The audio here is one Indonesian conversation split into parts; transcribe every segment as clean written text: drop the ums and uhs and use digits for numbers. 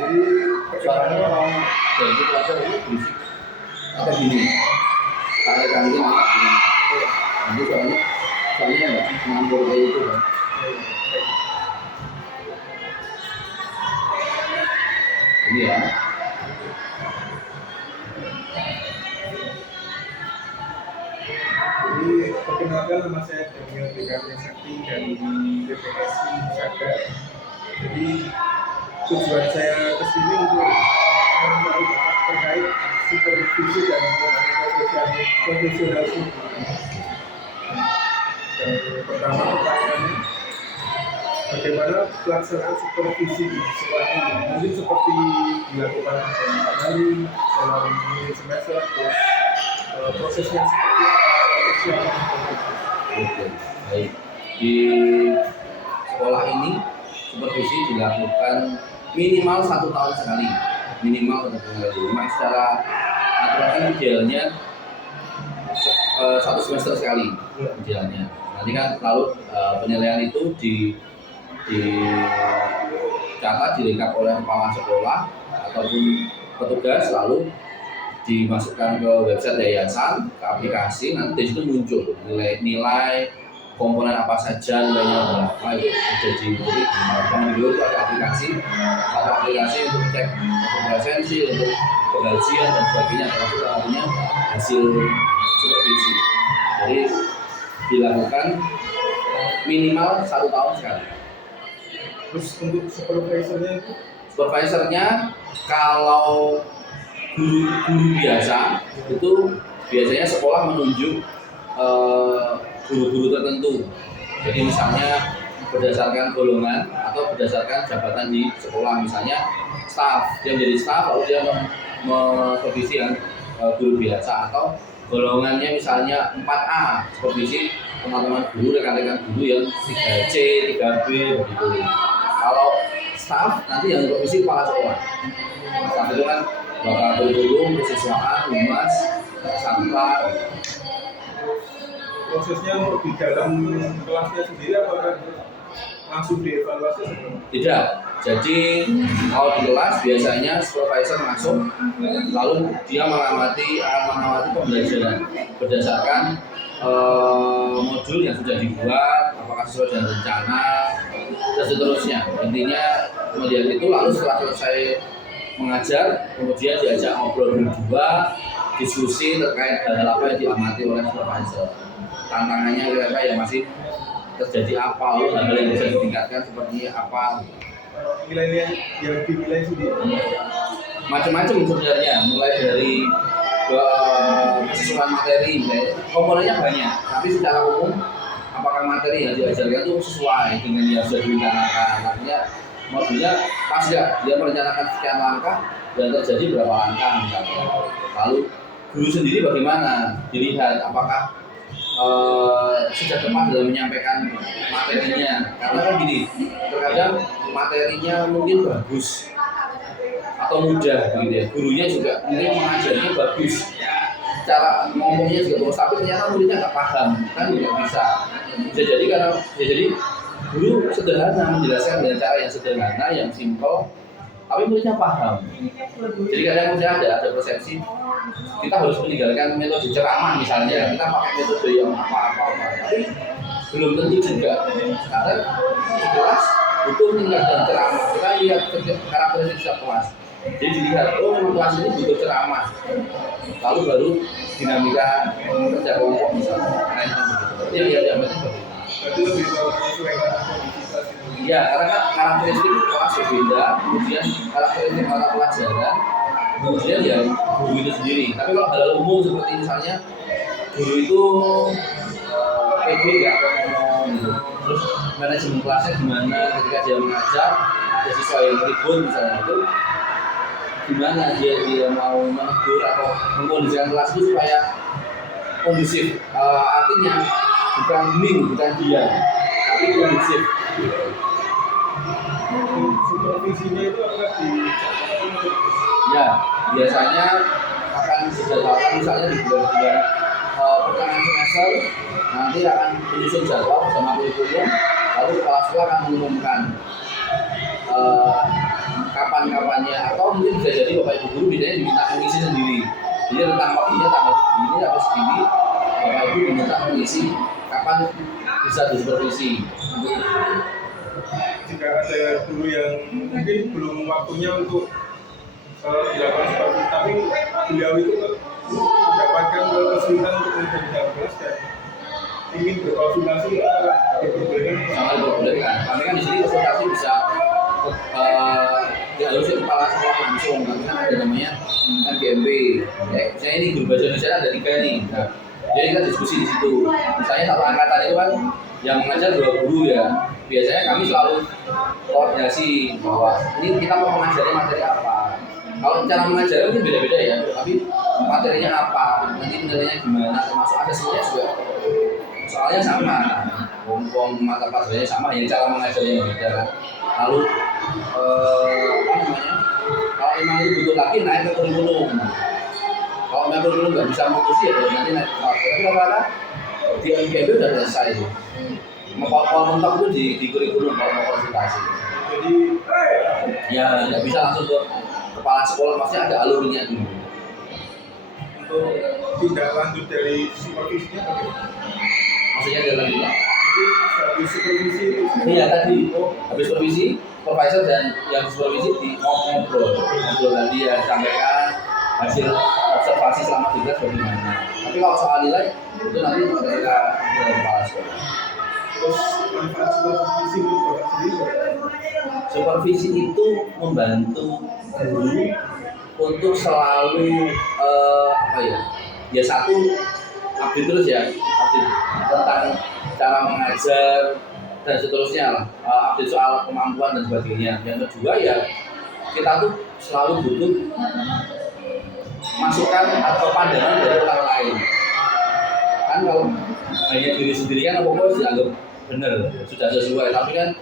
Jadi suaranya mau jadi pelajar itu berisik atau gini tak ada gangguan apa gini nanti soalnya nggak ngambur kayak itu kan. Ini ya jadi perkenalkan nama saya Daniel Dekarya Sakti dari BPSI Sadar. Jadi tujuan saya kesini untuk mengetahui terkait supervisi dan profesional sumber. Pertama pertanyaannya, bagaimana pelaksanaan supervisi di sekolah ini? Mungkin seperti dilakukan beberapa kali dalam semester, terus prosesnya seperti apa? oke baik di sekolah ini supervisi dilakukan minimal 1 tahun sekali minimal memang secara aturan idealnya 1 semester sekali idealnya. Nanti kan lalu penilaian itu dicatat direkap oleh kepala sekolah ataupun petugas lalu dimasukkan ke website yayasan, ke aplikasi, nanti di situ muncul nilai komponen apa saja, nilainya berapa itu ada di video itu ada aplikasi, satu aplikasi untuk cek untuk presensi, untuk penggajian dan sebagainya, termasuk artinya hasil supervisi. Jadi dilakukan minimal 1 tahun sekali. Terus untuk supervisornya itu? Supervisornya kalau guru biasa itu biasanya sekolah menunjuk guru-guru tertentu. Jadi misalnya berdasarkan golongan atau berdasarkan jabatan di sekolah, misalnya staff, dia menjadi staff lalu dia supervisi yang guru biasa, atau golongannya misalnya 4A supervisi teman-teman guru, rekan-rekan guru yang 3C, 3B begitu. Kalau staff nanti yang supervisi kepala sekolah. Staff itu kan bakal kurikulum, kesiswaan, humas, sampah. Prosesnya untuk di dalam kelasnya sendiri apakah langsung dievaluasi? Tidak. Jadi kalau di kelas biasanya supervisor masuk lalu dia mengamati pembelajaran berdasarkan modul yang sudah dibuat, apakah sesuai dengan rencana dan seterusnya. Intinya kemudian itu lalu setelah selesai mengajar, kemudian diajak ngobrol berdua, diskusi terkait hal-hal apa yang diamati oleh supervisor. Tantangannya kira-kira yang masih terjadi apa, lalu hal-hal yang bisa ditingkatkan seperti apa. Nilai-nilai yang dinilai sendiri Macam-macam sebenarnya, mulai dari kesesuaian materi, komponennya banyak, tapi secara umum apakah materi yang diajarkan itu sesuai dengan yang sudah direncanakan. Artinya modulnya pas nggak, dia merencanakan sekian langkah dan terjadi berapa langkah misalnya. Lalu guru sendiri bagaimana, dilihat apakah sudah tepat dalam menyampaikan materinya. Karena kan gini, terkadang materinya mungkin bagus atau mudah gitu ya, gurunya juga mungkin mengajarnya bagus, cara ngomongnya juga bagus, tapi ternyata muridnya nggak paham, kan nggak bisa jadi karena jadi guru sederhana menjelaskan dengan cara yang sederhana, yang simple, tapi muridnya paham. Jadi kadang ada persepsi kita harus meninggalkan metode ceramah misalnya, kita pakai metode yang apa-apa, tapi belum tentu juga, karena kelas butuh meninggalkan ceramah. Kita lihat karakteristik setiap kelas, jadi dilihat oh memang kelas ini butuh ceramah, lalu baru dinamika kerja kelompok misalnya. Ya betul. berarti lebih menyesuaikan kondisi saat ini. Ya, karena kan karakteristik kelas berbeda, kemudian karakteristik mata pelajaran, kemudian ya guru itu sendiri. Tapi kalau hal umum seperti misalnya guru itu PG nggak ngomong gitu, terus manajemen kelasnya gimana ketika dia mengajar, ada siswa yang ribut misalnya, itu gimana dia mau menegur atau mengkondisikan kelas itu supaya kondusif, artinya bukan hening, bukan diam, tapi kondusif. Supervisinya itu akan Ya, biasanya akan dijadwalkan misalnya di bulan-bulan pertengahan semester, nanti akan menyusun jadwal bersama kurikulum, lalu kepala sekolah akan mengumumkan kapan-kapannya atau mungkin bisa jadi bapak ibu guru biasanya diminta mengisi sendiri. Jadi tentang waktunya tanggal segini atau segini bapak ibu diminta mengisi kapan bisa disupervisi. Jika ada guru yang mungkin belum waktunya untuk dilakukan seperti itu, tapi beliau itu mendapatkan kesulitan untuk menjadi dalam kelas dan ingin berkonsultasi diperbolehkan. Sangat diperbolehkan. Kami kan di sini konsultasi bisa ya harus kepala sekolah langsung, tapi kan ada namanya MGMP. Misalnya ini guru bahasa Indonesia ada 3 nih. Nah, jadi kita diskusi di situ. Misalnya satu angkatan itu kan yang mengajar 2 guru ya. Biasanya kami selalu koordinasi bahwa ini kita mau mengajarnya materi apa. Kalau cara mengajarnya mungkin beda-beda ya, tapi materinya apa, nanti penilaiannya gimana, termasuk asesmennya juga soalnya sama. Wong mata pelajarannya sama, ya cara mengajarnya yang beda kan. Lalu apa namanya? Kalau memang itu butuh lagi naik ke kurikulum. Kalau memang kurikulum nggak bisa mutusi ya nanti naik ke kelas. Tapi rata-rata di MGB udah selesai itu. Kalau mentok itu di kurikulum kalau mau konsultasi. Jadi Ya nggak bisa langsung ke kepala sekolah, maksudnya ada alurnya dulu. untuk tidak lanjut dari supervisinya bagaimana? Maksudnya jalan dulu. Jadi habis supervisi itu Iya tadi habis supervisi, supervisor dan yang supervisi di ngobrol tadi ya sampaikan hasil observasi selama 3 bagaimana. Tapi kalau soal nilai itu nanti ketika kepala sekolah. terus manfaat supervisi untuk bapak sendiri bagaimana? Supervisi itu membantu guru untuk selalu ya satu update terus ya, update tentang cara mengajar dan seterusnya lah, update soal kemampuan dan sebagainya. Yang kedua ya kita tuh selalu butuh masukan atau pandangan dari orang lain. Kan kalau hanya diri sendiri kan apa-apa dianggap benar, sudah sesuai, tapi kan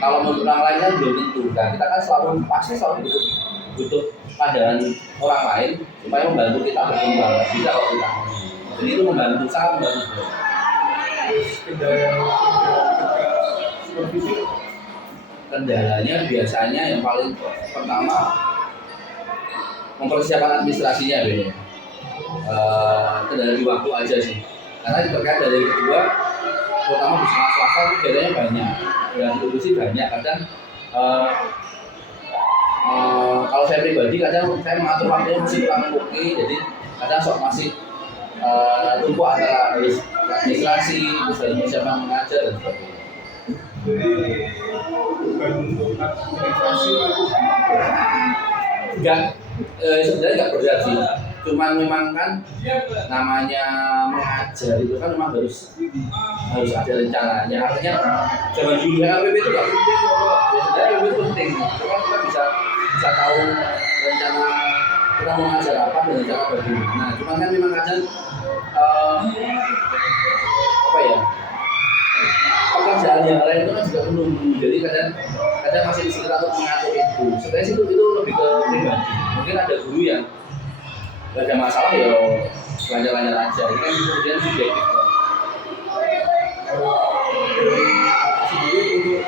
kalau menurut orang lain kan belum tentu. Nah, kita kan pasti selalu butuh pandangan orang lain supaya membantu kita berkembang. Bisa kalau kita mau. Jadi itu membantu, sangat membantu. Kendala yang ketika supervisi Kendalanya biasanya yang paling pertama mempersiapkan administrasinya deh. Kendala di waktu aja sih. Karena terkait dari kedua, terutama di sekolah swasta itu biasanya banyak. Dan diskusi banyak. Kadang kalau saya pribadi kadang saya mengatur waktunya masih kurang oke, jadi kadang masih tumpuk antara administrasi, terus dari persiapan mengajar dan sebagainya. jadi bukan untuk administrasi Enggak, sebenarnya enggak berat sih. Cuman memang kan namanya mengajar itu kan memang harus ada rencananya. Artinya zaman dulu PPP itu enggak penting kok. Ya sebenarnya PPP itu penting. Cuma kita bisa tahu rencana kita mau ngajar apa dan cara bagaimana. Cuman kan memang kadang apa ya? Pekerjaan yang lain itu kan juga belum, jadi kadang masih disulit untuk mengatur itu. Sebenarnya itu lebih ke pribadi. Mungkin ada guru yang nggak ada masalah ya lancar-lancar aja. Ini kan kemudian subjektif. sendiri untuk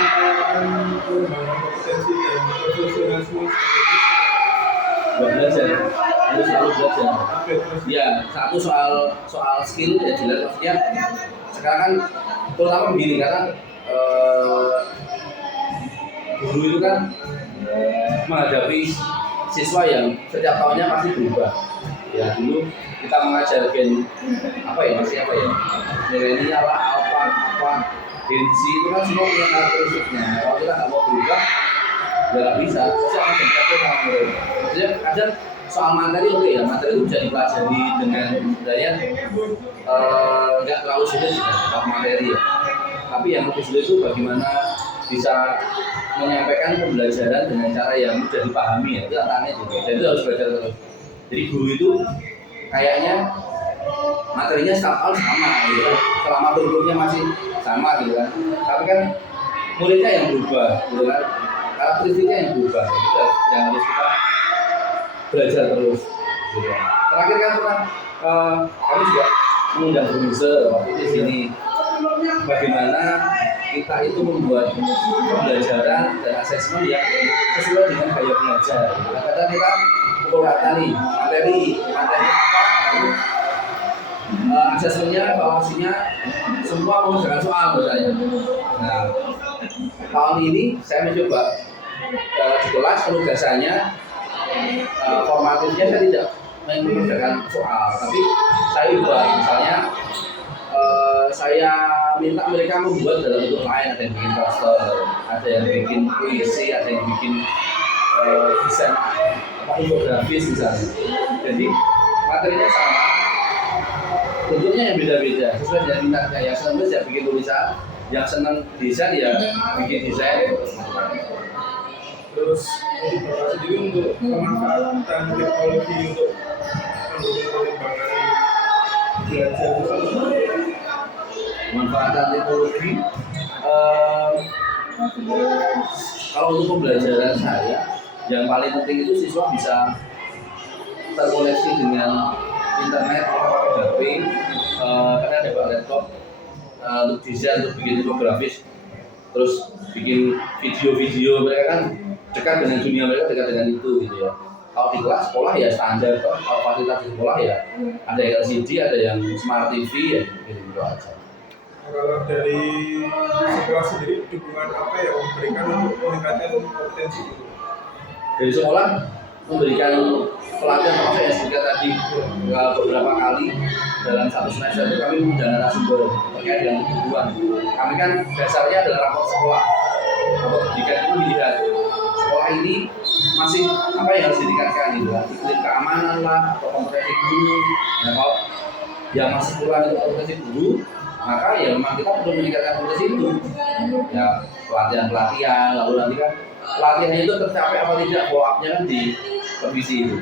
meningkatkan pengembangan kompetensi dan profesionalisme Belajar, harus selalu belajar. update terus. Ya, satu soal skill ya jelas, maksudnya sekarang kan terutama begini karena guru itu kan menghadapi siswa yang setiap tahunnya pasti berubah. Ya dulu kita mengajar gen masih milenial lah, apa Gen Z itu kan semua punya karakteristiknya. Kalau kita nggak mau berubah, ya nggak bisa. Pasti akan terjadi sama mereka. Jadi kadang soal materi ya materi itu bisa dipelajari dengan sebenarnya nggak terlalu sulit soal materi ya. Tapi yang lebih sulit itu bagaimana bisa menyampaikan pembelajaran dengan cara yang mudah dipahami ya. Itu tantangannya juga. Jadi itu harus belajar terus. Jadi guru itu kayaknya materinya setiap tahun sama gitu kan. Selama kurikulumnya masih sama gitu kan. Tapi kan muridnya yang berubah gitu kan. Karakteristiknya yang berubah. Itu yang harus kita belajar terus gitu. Terakhir kan kami juga mengundang produser waktu di sini bagaimana kita itu membuat pembelajaran dan asesmen yang sesuai dengan gaya belajar. Kadang-kadang kita pukul rata nih, materi apa, asesmennya, evaluasinya, semua mengerjakan soal misalnya. Nah, tahun ini saya mencoba di kelas penugasannya, formatifnya saya tidak mengerjakan soal, tapi saya ubah misalnya. Saya minta mereka membuat dalam bentuk lain, ada yang bikin poster, ada yang bikin puisi, ada yang bikin desain infografis misalnya. Jadi materinya sama, bentuknya yang beda-beda sesuai dengan minatnya. Yang senang ya bikin tulisan, yang senang desain ya bikin desain. Terus Bapak sendiri untuk pemanfaatan teknologi untuk pengembangan belajar Manfaatan teknologi, kalau untuk pembelajaran saya yang paling penting itu siswa bisa terkoneksi dengan internet atau pakai HP, karena ada bawa laptop untuk desain, untuk bikin infografis, terus bikin video-video. Mereka kan dekat dengan dunia, mereka dekat dengan itu gitu ya. Kalau di kelas sekolah ya standar, kalau fasilitas di sekolah ya ada yang LCD, ada yang smart TV ya gitu aja. Kalau dari sekolah sendiri dukungan apa yang diberikan untuk meningkatkan kompetensi itu? Dari sekolah memberikan pelatihan termasuk yang sebutkan tadi beberapa kali dalam satu semester itu kami mengundang narasumber terkait dengan kebutuhan. Kami kan dasarnya adalah raport sekolah. Raport pendidikan itu dilihat sekolah ini masih apa yang harus ditingkatkan gitu lah, iklim keamanan lah atau kompetensi guru. Nah kalau yang masih kurang itu kompetensi guru, maka ya memang kita perlu meningkatkan kompetensi itu. Ya pelatihan, lalu nanti kan pelatihan itu tercapai apa tidak, follow up-nya kan di revisi itu.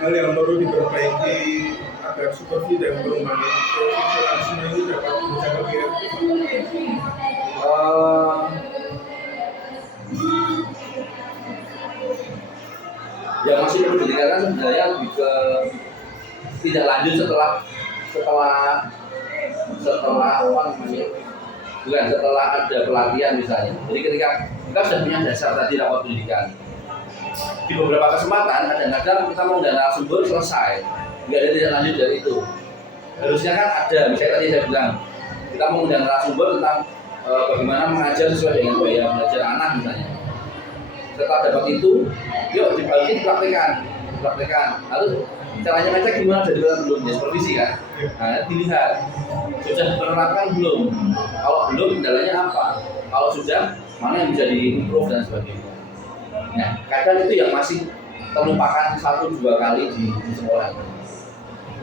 Hal yang perlu diperbaiki agar supervisi dan pengembangan profesionalisme ini dapat menjaga kreativitas. Yang masih perlu ditingkatkan sebenarnya lebih ke tidak lanjut setelah apa namanya, bukan setelah ada pelatihan misalnya. Jadi ketika kita sudah punya dasar tadi raport pendidikan, di beberapa kesempatan kadang-kadang kita mau dana sumber selesai, nggak ada tidak lanjut dari itu. Harusnya kan ada, misalnya tadi saya bilang kita mau dana sumber tentang bagaimana mengajar sesuai dengan gaya belajar anak misalnya. Setelah dapat itu, yuk dibalikin praktekan. Lalu caranya ngecek gimana dari kita belum, ya supervisi kan. Nah, dilihat sudah menerapkan belum. Kalau belum, kendalanya apa? Kalau sudah, mana yang bisa di-improve dan sebagainya. Nah, kadang itu yang masih terlupakan 1-2 kali di sekolah.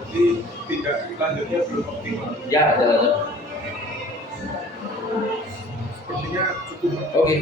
Jadi tidak lanjutnya belum optimal. Ya, ada lanjut. Sepertinya cukup. Oke.